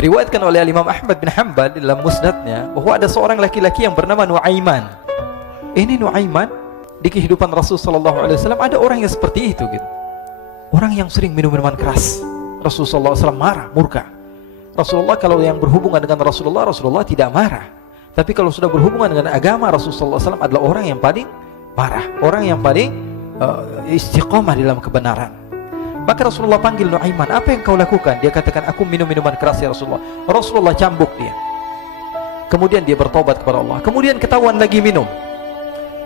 Diriwayatkan oleh Imam Ahmad bin Hanbal dalam musnadnya bahwa ada seorang laki-laki yang bernama Nuaiman. Ini Nuaiman, di kehidupan Rasulullah SAW ada orang yang seperti itu gitu. Orang yang sering minum minuman keras. Rasulullah SAW marah, murka. Rasulullah kalau yang berhubungan dengan Rasulullah tidak marah. Tapi kalau sudah berhubungan dengan agama, Rasulullah SAW adalah orang yang paling marah, orang yang paling istiqamah dalam kebenaran. Maka Rasulullah panggil Nuaiman, apa yang kau lakukan? Dia katakan, aku minum minuman keras ya Rasulullah. Rasulullah cambuk dia. Kemudian dia bertobat kepada Allah. Kemudian ketahuan lagi minum.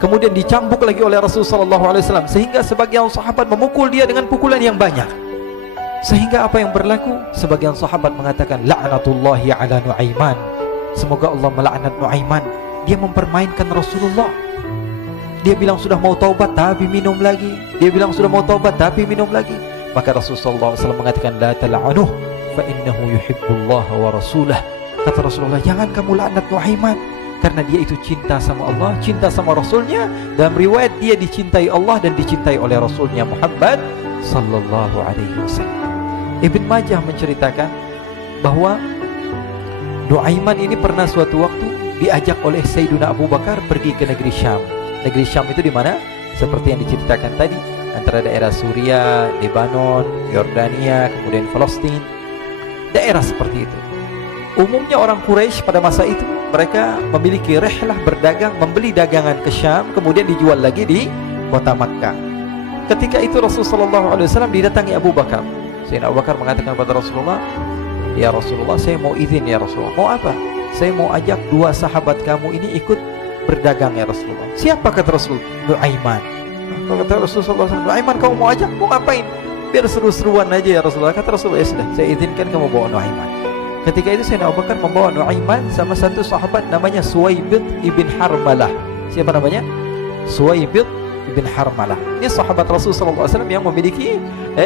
Kemudian dicambuk lagi oleh Rasulullah SAW, sehingga sebagian sahabat memukul dia dengan pukulan yang banyak. Sehingga apa yang berlaku? Sebagian sahabat mengatakan, la'natullahi ala Nuaiman. Semoga Allah melaknat Nuaiman. Dia mempermainkan Rasulullah. Dia bilang sudah mau taubat tapi minum lagi. Dia bilang sudah mau taubat tapi minum lagi. Maka Rasulullah SAW mengatakan, la tal'anuh fa innahu yuhibbullah wa rasulah. Kata Rasulullah, jangan kamu laknat Nuaiman, karena dia itu cinta sama Allah, cinta sama Rasulnya. Dalam riwayat dia dicintai Allah dan dicintai oleh Rasulnya Muhammad sallallahu alaihi wasallam. Ibn Majah menceritakan bahwa Nuaiman ini pernah suatu waktu diajak oleh Sayyidina Abu Bakar pergi ke negeri Syam. Negeri Syam itu di mana? Seperti yang diceritakan tadi, antara daerah Suriah, Lebanon, Yordania, kemudian Palestina. Daerah seperti itu. Umumnya orang Quraisy pada masa itu mereka memiliki rihlah berdagang, membeli dagangan ke Syam, kemudian dijual lagi di kota Makkah. Ketika itu Rasulullah SAW didatangi Abu Bakar. Sayyidina Abu Bakar mengatakan kepada Rasulullah, ya Rasulullah, saya mau izin ya Rasulullah. Mau apa? Saya mau ajak dua sahabat kamu ini ikut berdagang ya Rasulullah. Siapa kata Rasul? Nuaiman. Kata Rasulullah SAW, Nuaiman kamu mau ajak? Mau ngapain? Biar seru-seruan aja ya Rasulullah. Kata Rasulullah, ya sudah, saya izinkan kamu bawa Nuaiman. Ketika itu Sayyidina Abu Bakar membawa Nuaiman sama satu sahabat namanya Suwaibid ibn Harmalah. Siapa namanya? Suwaibid ibn Harmalah. Ini sahabat Rasulullah SAW yang memiliki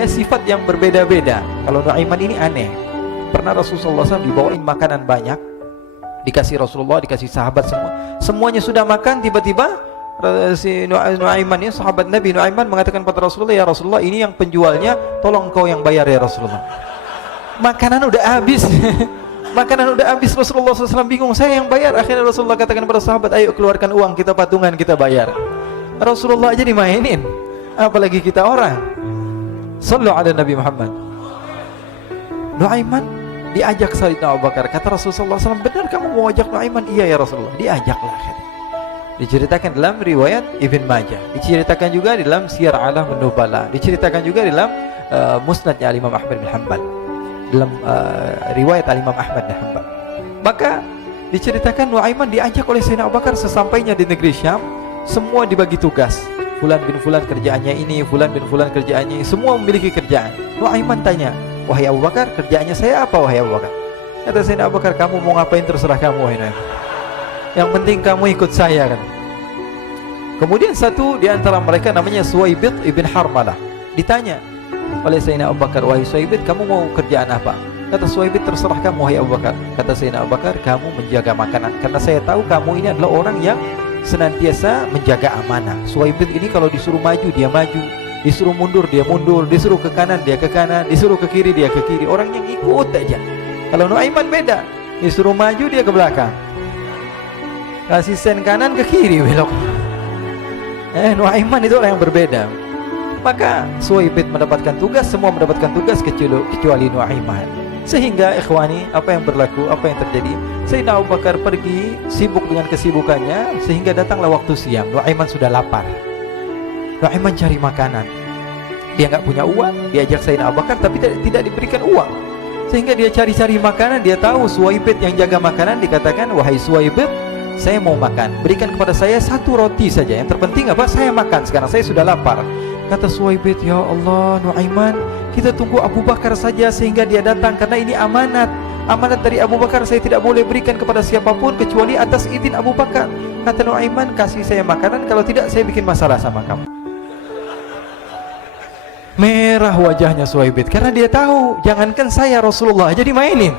sifat yang berbeda-beda. Kalau Nuaiman ini aneh. Pernah Rasulullah SAW dibawain makanan banyak, dikasih Rasulullah, dikasih sahabat semua. Semuanya sudah makan, tiba-tiba si Nuaiman ini, sahabat Nabi Nuaiman mengatakan kepada Rasulullah, ya Rasulullah, ini yang penjualnya, tolong engkau yang bayar ya Rasulullah. Makanan udah habis. Makanan udah habis. Rasulullah SAW bingung, saya yang bayar. Akhirnya Rasulullah katakan kepada sahabat, ayo keluarkan uang, kita patungan, kita bayar. Rasulullah aja dimainin, apalagi kita orang. Sallu ala Nabi Muhammad. Nuaiman diajak Sayyidina Abu Bakar. Kata Rasulullah SAW, benar kamu mau ajak Nuaiman? Iya ya Rasulullah. Diajaklah. Diceritakan dalam riwayat Ibn Majah, diceritakan juga dalam Siyar A'lam Nubala, diceritakan juga dalam musnadnya Imam Ahmad bin Hanbal, dalam riwayat Imam Ahmad bin Hanbal. Maka diceritakan Nuaiman diajak oleh Sayyidina Abu Bakar. Sesampainya di negeri Syam, semua dibagi tugas. Fulan bin Fulan kerjaannya ini, Fulan bin Fulan kerjaannya ini, semua memiliki kerjaan. Nuaiman tanya, wahai Abu Bakar, kerjaannya saya apa wahai Abu Bakar? Kata Sayyidina Abu Bakar, kamu mau ngapain terserah kamu wahai Nuaiman. Yang penting kamu ikut saya kan. Kemudian satu di antara mereka namanya Suwaibid ibn Harmalah ditanya oleh Sayyidina Abu Bakar, wahai Suwaibid, kamu mau kerjaan apa? Kata Suwaibid, terserah kamu wahai Abu Bakar. Kata Sayyidina Abu Bakar, kamu menjaga makanan, karena saya tahu kamu ini adalah orang yang senantiasa menjaga amanah. Suwaibid ini kalau disuruh maju dia maju, disuruh mundur dia mundur, disuruh ke kanan dia ke kanan, disuruh ke kiri dia ke kiri. Orang yang ikut aja. Kalau Nuaiman beda, disuruh maju dia ke belakang, kasih sen kanan ke kiri belok. Nuaiman itu orang yang berbeda. Maka Suwaibid mendapatkan tugas, semua mendapatkan tugas kecuali Nuaiman. Sehingga ikhwani, apa yang berlaku, apa yang terjadi? Sayyidina Abu Bakar pergi sibuk dengan kesibukannya, sehingga datanglah waktu siang. Nuaiman sudah lapar. Nuaiman cari makanan. Dia nggak punya uang, diajak Sayyidina Abu Bakar tapi tidak diberikan uang. Sehingga dia cari-cari makanan. Dia tahu Suwaibid yang jaga makanan. Dikatakan, wahai Suwaibid, saya mau makan, berikan kepada saya satu roti saja. Yang terpenting apa? Saya makan sekarang, saya sudah lapar. Kata Suwaibid, ya Allah Nuaiman, kita tunggu Abu Bakar saja sehingga dia datang, karena ini amanat. Amanat dari Abu Bakar, saya tidak boleh berikan kepada siapapun kecuali atas izin Abu Bakar. Kata Nuaiman, kasih saya makanan, kalau tidak saya bikin masalah sama kamu. Merah wajahnya Suwaibid, karena dia tahu, jangankan saya, Rasulullah jadi mainin.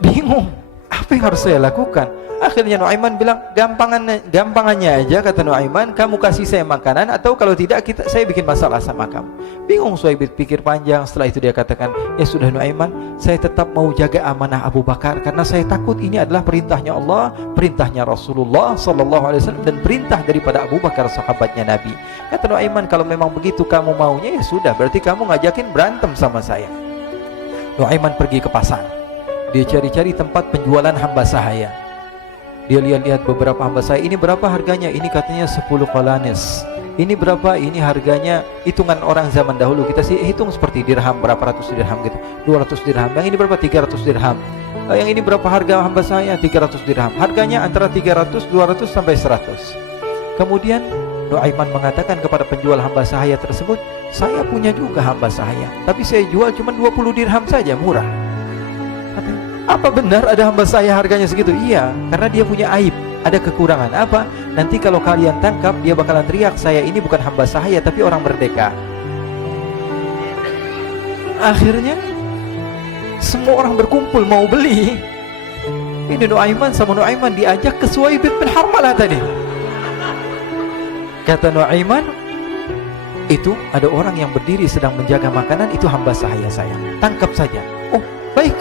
Bingung, apa yang harus saya lakukan? Akhirnya Nuaiman bilang, gampangannya aja, kata Nuaiman, kamu kasih saya makanan, atau kalau tidak saya bikin masalah sama kamu. Bingung Suhaib, pikir panjang. Setelah itu dia katakan, ya sudah Nuaiman, saya tetap mau jaga amanah Abu Bakar, karena saya takut ini adalah perintahnya Allah, perintahnya Rasulullah SAW, dan perintah daripada Abu Bakar, sahabatnya Nabi. Kata Nuaiman, kalau memang begitu kamu maunya, ya sudah, berarti kamu ngajakin berantem sama saya. Nuaiman pergi ke pasar, dia cari-cari tempat penjualan hamba sahaya. Dia lihat-lihat beberapa hamba sahaya, ini berapa harganya? Ini katanya 10 qalanis. Ini berapa? Ini harganya, hitungan orang zaman dahulu, kita sih hitung seperti dirham, berapa ratus dirham gitu, 200 dirham. Yang ini berapa? 300 dirham. Yang ini berapa harga hamba sahaya? 300 dirham. Harganya antara 300, 200 sampai 100. Kemudian Nuaiman mengatakan kepada penjual hamba sahaya tersebut, saya punya juga hamba sahaya, tapi saya jual cuma 20 dirham saja, murah. Katanya, apa benar ada hamba saya harganya segitu? Iya, karena dia punya aib, ada kekurangan. Apa? Nanti kalau kalian tangkap, dia bakalan teriak, saya ini bukan hamba sahaya tapi orang merdeka. Akhirnya semua orang berkumpul mau beli. Ini Nuaiman sama Nuaiman diajak ke Suhaib bin Harmalah tadi. Kata Nuaiman, itu ada orang yang berdiri sedang menjaga makanan, itu hamba sahaya saya, tangkap saja. Oh baik.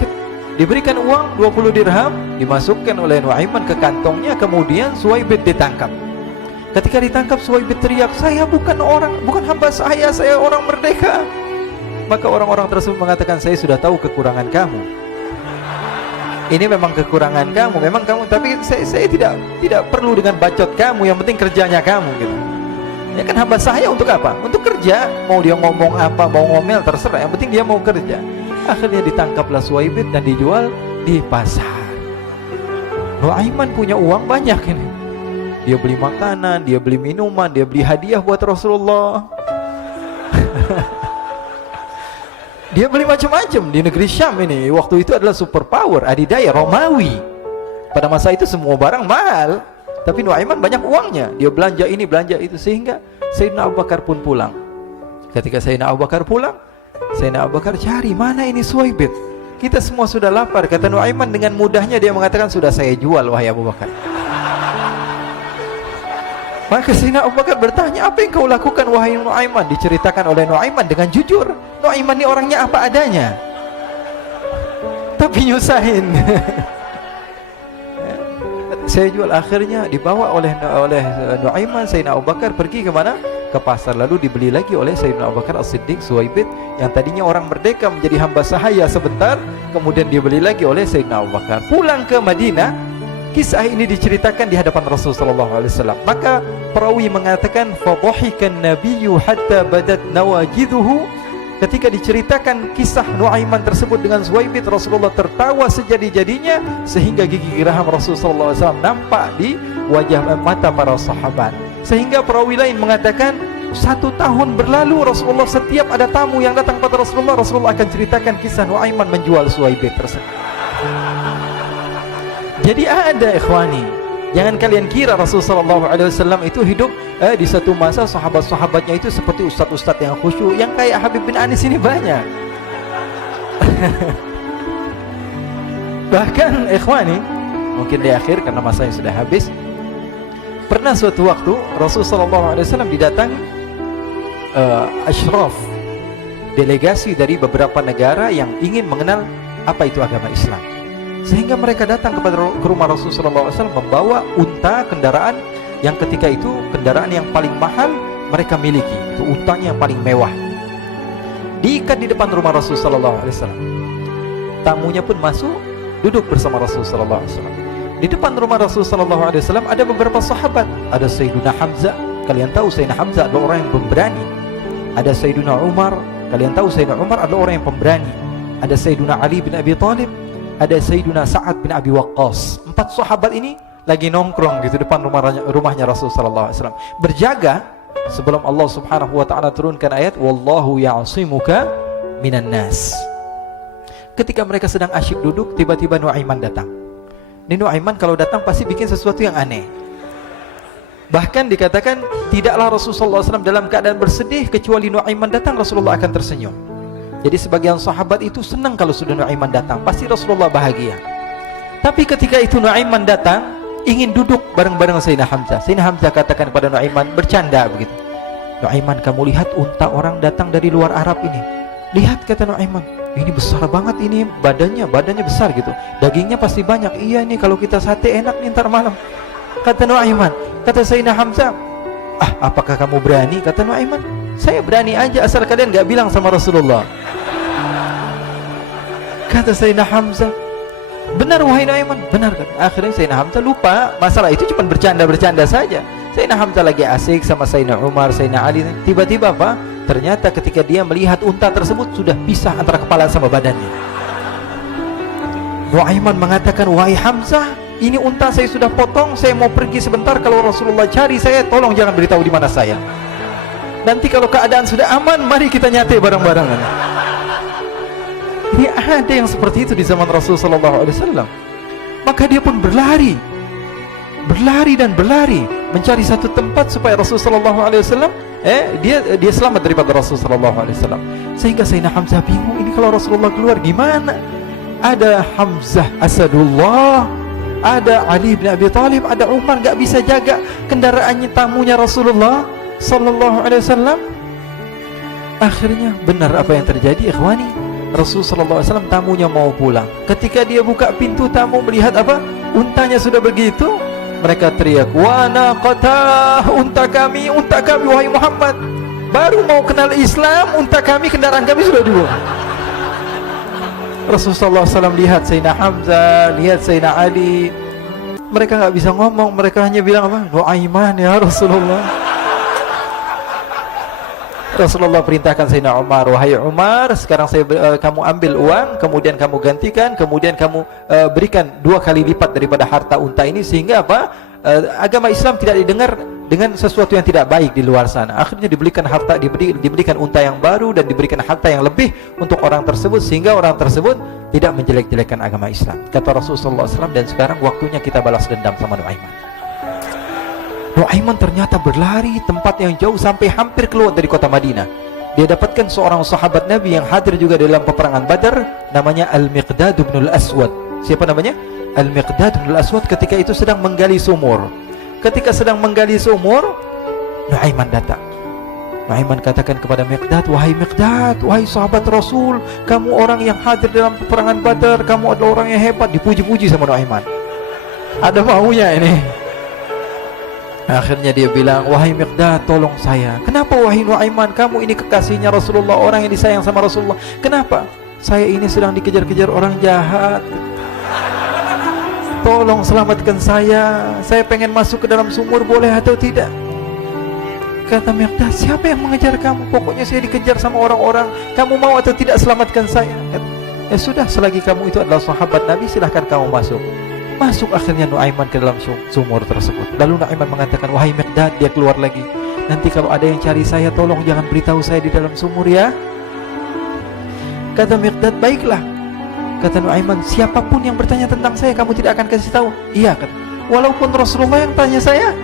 Diberikan uang 20 dirham, dimasukkan oleh Nuaiman ke kantongnya, kemudian Suhaib ditangkap. Ketika ditangkap, Suhaib teriak, saya bukan hamba saya orang merdeka. Maka orang-orang tersebut mengatakan, saya sudah tahu kekurangan kamu. Ini memang kekurangan kamu, memang kamu, tapi saya tidak perlu dengan bacot kamu, yang penting kerjanya kamu gitu. Ya kan hamba saya untuk apa? Untuk kerja, mau dia ngomong apa, mau ngomel terserah, yang penting dia mau kerja. Akhirnya ditangkaplah Suhaib dan dijual di pasar. Nuaiman punya uang banyak ini. Dia beli makanan, dia beli minuman, dia beli hadiah buat Rasulullah. Dia beli macam-macam di negeri Syam ini. Waktu itu adalah superpower, adidaya Romawi. Pada masa itu semua barang mahal, tapi Nuaiman banyak uangnya. Dia belanja ini, belanja itu, sehingga Sayyidina Abu Bakar pun pulang. Ketika Sayyidina Abu Bakar pulang, Sayyidina Abu Bakar cari, mana ini Suhaib? Kita semua sudah lapar. Kata Nuaiman dengan mudahnya dia mengatakan, sudah saya jual wahai Abu Bakar. Maka Sayyidina Abu Bakar bertanya, apa yang kau lakukan wahai Nuaiman? Diceritakan oleh Nuaiman dengan jujur. Nuaiman ini orangnya apa adanya, tapi nyusahin. Saya jual. Akhirnya dibawa oleh Nuaiman, Sayyidina Abu Bakar pergi kemana? Ke pasar, lalu dibeli lagi oleh Sayyidina Abu Bakar As-Siddiq, Suhaib yang tadinya orang merdeka menjadi hamba sahaya sebentar, kemudian dibeli lagi oleh Sayyidina Abu Bakar. Pulang ke Madinah, kisah ini diceritakan di hadapan Rasulullah SAW. Maka perawi mengatakan, fadhahikan nabiyyu hatta badat nawajiduhu. Ketika diceritakan kisah Nuaiman tersebut dengan Suhaib, Rasulullah tertawa sejadi-jadinya sehingga gigi geraham Rasulullah SAW nampak di wajah mata para sahabat. Sehingga perawi lain mengatakan, 1 tahun berlalu Rasulullah, setiap ada tamu yang datang pada Rasulullah akan ceritakan kisah Nuaiman menjual Suhaib tersebut. Jadi ada ikhwani, jangan kalian kira Rasulullah SAW itu hidup di satu masa sahabat-sahabatnya itu seperti ustadz-ustadz yang khusyuk, yang kayak Habib bin Anis ini banyak. Bahkan ikhwani, mungkin di akhir karena masanya sudah habis, pernah suatu waktu Rasulullah SAW didatangi asyraf, delegasi dari beberapa negara yang ingin mengenal apa itu agama Islam. Sehingga mereka datang ke rumah Rasulullah SAW membawa unta, kendaraan yang ketika itu kendaraan yang paling mahal mereka miliki, itu untanya yang paling mewah. Diikat di depan rumah Rasulullah SAW. Tamunya pun masuk, duduk bersama Rasulullah SAW. Di depan rumah Rasulullah SAW ada beberapa sahabat. Ada Sayyiduna Hamzah. Kalian tahu Sayyidina Hamzah adalah orang yang pemberani. Ada Sayyiduna Umar. Kalian tahu Sayyidina Umar adalah orang yang pemberani. Ada Sayyiduna Ali bin Abi Thalib. Ada Sayyiduna Sa'ad bin Abi Waqqas. 4 sahabat ini lagi nongkrong gitu depan rumahnya Rasulullah SAW, berjaga sebelum Allah Subhanahu wa ta'ala turunkan ayat wallahu ya'simuka minan nas. Ketika mereka sedang asyik duduk, tiba-tiba Nuaiman datang. Ini Nuaiman kalau datang pasti bikin sesuatu yang aneh. Bahkan dikatakan tidaklah Rasulullah SAW dalam keadaan bersedih, kecuali Nuaiman datang Rasulullah akan tersenyum. Jadi sebagian sahabat itu senang kalau sudah Nuaiman datang, pasti Rasulullah bahagia. Tapi ketika itu Nuaiman datang, ingin duduk bareng-bareng Sayyidina Hamzah. Sayyidina Hamzah katakan kepada Nuaiman, bercanda begitu, Nuaiman, kamu lihat unta orang datang dari luar Arab ini. Lihat, kata Nuaiman, ini besar banget, ini badannya besar gitu, dagingnya pasti banyak. Iya, ini kalau kita sate enak nih ntar malam, kata Nuaiman. Kata Sayyidina Hamzah, apakah kamu berani? Kata Nuaiman, saya berani aja asal kalian gak bilang sama Rasulullah. Kata Sayyidina Hamzah, benar wahai Nuaiman, benar kan? Akhirnya Sayyidina Hamzah lupa masalah itu, cuma bercanda-bercanda saja. Sayyidina Hamzah lagi asik sama Sayyidina Umar, Sayyidina Ali. Tiba-tiba apa? Ternyata ketika dia melihat unta tersebut sudah pisah antara kepala sama badannya. Nuaiman mengatakan, wahai Hamzah, ini unta saya sudah potong, saya mau pergi sebentar, kalau Rasulullah cari saya, tolong jangan beritahu di mana saya. Nanti kalau keadaan sudah aman, mari kita nyate bareng-barengan. Ini ada yang seperti itu di zaman Rasulullah SAW. Maka dia pun berlari dan berlari mencari satu tempat supaya Rasulullah SAW dia selamat daripada Rasulullah SAW. Sehingga Sayyidina Hamzah bingung, ini kalau Rasulullah keluar gimana? Ada Hamzah Asadullah, ada Ali bin Abi Thalib, ada Umar, gak bisa jaga kendaraannya, tamunya Rasulullah Sallallahu Alaihi Wasallam. Akhirnya benar apa yang terjadi, ikhwani. Rasulullah SAW tamunya mau pulang. Ketika dia buka pintu, tamu melihat apa? Untanya sudah begitu. Mereka teriak, wa naqatah, unta kami wahai Muhammad. Baru mau kenal Islam, unta kami, kendaraan kami sudah dibuang. Rasulullah SAW lihat Sayyidina Hamzah, lihat Sayyidina Ali. Mereka gak bisa ngomong, mereka hanya bilang apa? Nuaiman ya Rasulullah. Rasulullah perintahkan Sayyidina Umar, wahai Umar, sekarang kamu ambil uang, kemudian kamu gantikan, kemudian kamu berikan 2 kali lipat daripada harta unta ini, sehingga apa? Agama Islam tidak didengar dengan sesuatu yang tidak baik di luar sana. Akhirnya diberikan harta, diberikan unta yang baru dan diberikan harta yang lebih untuk orang tersebut, sehingga orang tersebut tidak menjelek-jelekan agama Islam. Kata Rasulullah SAW, dan sekarang waktunya kita balas dendam sama Nuaiman. Nuaiman ternyata berlari tempat yang jauh sampai hampir keluar dari kota Madinah. Dia dapatkan seorang sahabat Nabi yang hadir juga dalam peperangan Badar, namanya Al-Miqdad bin Al-Aswad. Siapa namanya? Al-Miqdad bin Al-Aswad ketika itu sedang menggali sumur. Ketika sedang menggali sumur, Nuaiman datang. Nuaiman katakan kepada Miqdad, wahai Miqdad, wahai sahabat Rasul, kamu orang yang hadir dalam peperangan Badar, kamu adalah orang yang hebat. Dipuji-puji sama Nuaiman. Ada maunya ini. Akhirnya dia bilang, wahai Miqdad, tolong saya. Kenapa wahai Nuaiman? Kamu ini kekasihnya Rasulullah, orang yang disayang sama Rasulullah. Kenapa? Saya ini sedang dikejar-kejar orang jahat. Tolong selamatkan saya. Saya pengen masuk ke dalam sumur, boleh atau tidak? Kata Miqdad, siapa yang mengejar kamu? Pokoknya saya dikejar sama orang-orang. Kamu mau atau tidak selamatkan saya? Ya sudah, selagi kamu itu adalah sahabat Nabi, silahkan kamu masuk. Masuk akhirnya Nuaiman ke dalam sumur tersebut. Lalu Nuaiman mengatakan, wahai Miqdad, dia keluar lagi. Nanti kalau ada yang cari saya, tolong jangan beritahu saya di dalam sumur ya. Kata Miqdad, baiklah. Kata Nuaiman, siapapun yang bertanya tentang saya, kamu tidak akan kasih tahu? Iya, kan? Walaupun Rasulullah yang tanya saya?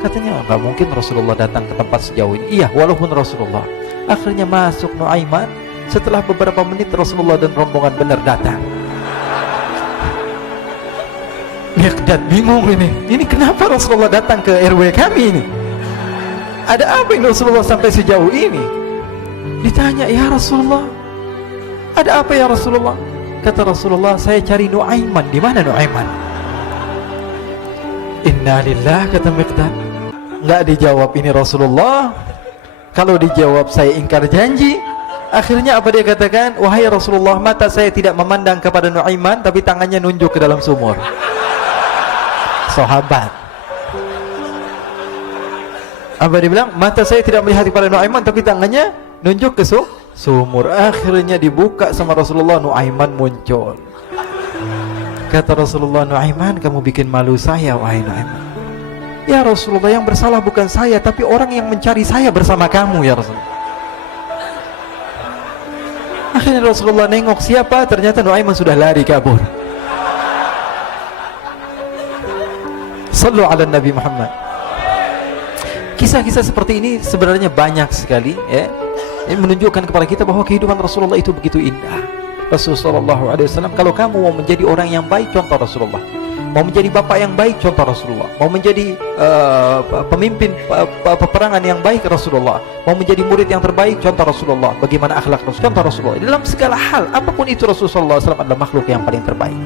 Katanya, enggak mungkin Rasulullah datang ke tempat sejauh ini. Iya, walaupun Rasulullah. Akhirnya masuk Nuaiman. Setelah beberapa menit, Rasulullah dan rombongan benar datang. Miqdad bingung ini kenapa Rasulullah datang ke RW kami ini? Ada apa yang Rasulullah sampai sejauh ini? Ditanya, ya Rasulullah, ada apa ya Rasulullah? Kata Rasulullah, saya cari Nuaiman. Di mana Nuaiman? Innalillah, kata Miqdad. Nggak dijawab ini Rasulullah. Kalau dijawab saya ingkar janji. Akhirnya apa dia katakan? Wahai Rasulullah, mata saya tidak memandang kepada Nuaiman, tapi tangannya nunjuk ke dalam sumur. Sahabat. Apa dia bilang? Mata saya tidak melihat kepada Nuaiman, tapi tangannya nunjuk ke sumur. Akhirnya dibuka sama Rasulullah, Nuaiman muncul. Kata Rasulullah, Nuaiman, kamu bikin malu saya, wahai Nuaiman. Ya Rasulullah, yang bersalah bukan saya, tapi orang yang mencari saya bersama kamu, ya Rasulullah. Akhirnya Rasulullah nengok, siapa? Ternyata Nuaiman sudah lari kabur. Sallu ala Nabi Muhammad. Kisah-kisah seperti ini sebenarnya banyak sekali, ya. Ini menunjukkan kepada kita bahwa kehidupan Rasulullah itu begitu indah. Rasulullah SAW, kalau kamu mau menjadi orang yang baik, contoh Rasulullah. Mau menjadi bapak yang baik, contoh Rasulullah. Mau menjadi pemimpin peperangan yang baik, Rasulullah. Mau menjadi murid yang terbaik, contoh Rasulullah. Bagaimana akhlak Rasulullah, contoh Rasulullah. Dalam segala hal, apapun itu, Rasulullah SAW adalah makhluk yang paling terbaik.